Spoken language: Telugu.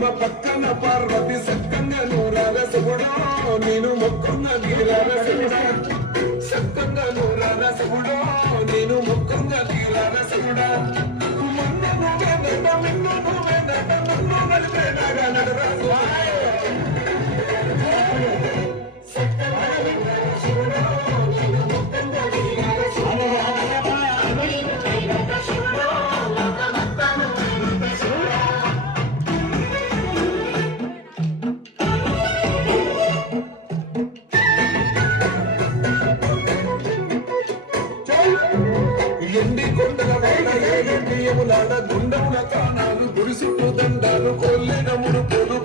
పోచమ్మ పక్కన పార్వతి సక్కంగా నూరాల శివుడా నేను మొక్కున్న తీరాల శివుడా సక్కంగా నూరాల శివుడా నేను మొక్కున్న తీరాల శివుడా మొన్న నువ్వే నట మిన్న నువ్వే నట నన్ను నడిపేలాగా నడరాజు ఎండి కొండల పైన ఏడు బియ్యములాడ గుండముల కానాలు గుడిసులు దండాలు కొల్లిన ముడుపులు